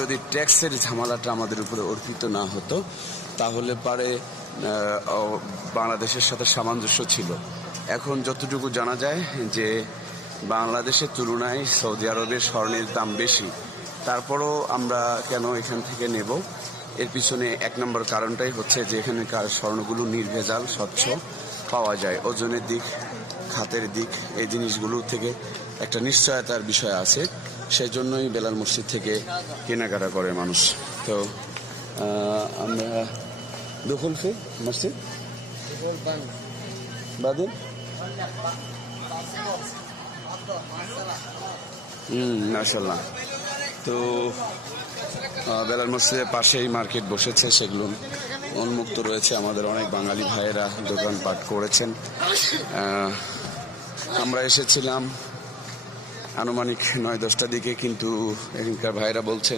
যদি ট্যাক্সের ঝামেলাটা আমাদের উপরে অর্পিত না হতো তাহলে পারে বাংলাদেশের সাথে সামঞ্জস্য ছিল। এখন যতটুকু জানা যায় যে বাংলাদেশের তুলনায় সৌদি আরবের স্বর্ণের দাম বেশি, তারপরও আমরা কেন এখান থেকে নেব? এর পিছনে এক নম্বর কারণটাই হচ্ছে যে এখানকার স্বর্ণগুলো নির্ভেজাল, স্বচ্ছ পাওয়া যায়। ওজনের দিক, খাতের দিক, এই জিনিসগুলো থেকে একটা নিশ্চয়তার বিষয় আছে। সেই জন্যই বেলাল মসজিদ থেকে কেনাকাটা করে মানুষ। তো আমরা দখল ফে মসজিদ বাদিন মাশাআল্লাহ। তো বেলাল মসজিদের পাশেই মার্কেট বসেছে, সেগুলো উন্মুক্ত রয়েছে। আমাদের অনেক বাঙালি ভাইয়েরা দোকানপাট করেছেন। আমরা এসেছিলাম আনুমানিক 9-10টার দিকে, কিন্তু এখানকার ভাইয়েরা বলছেন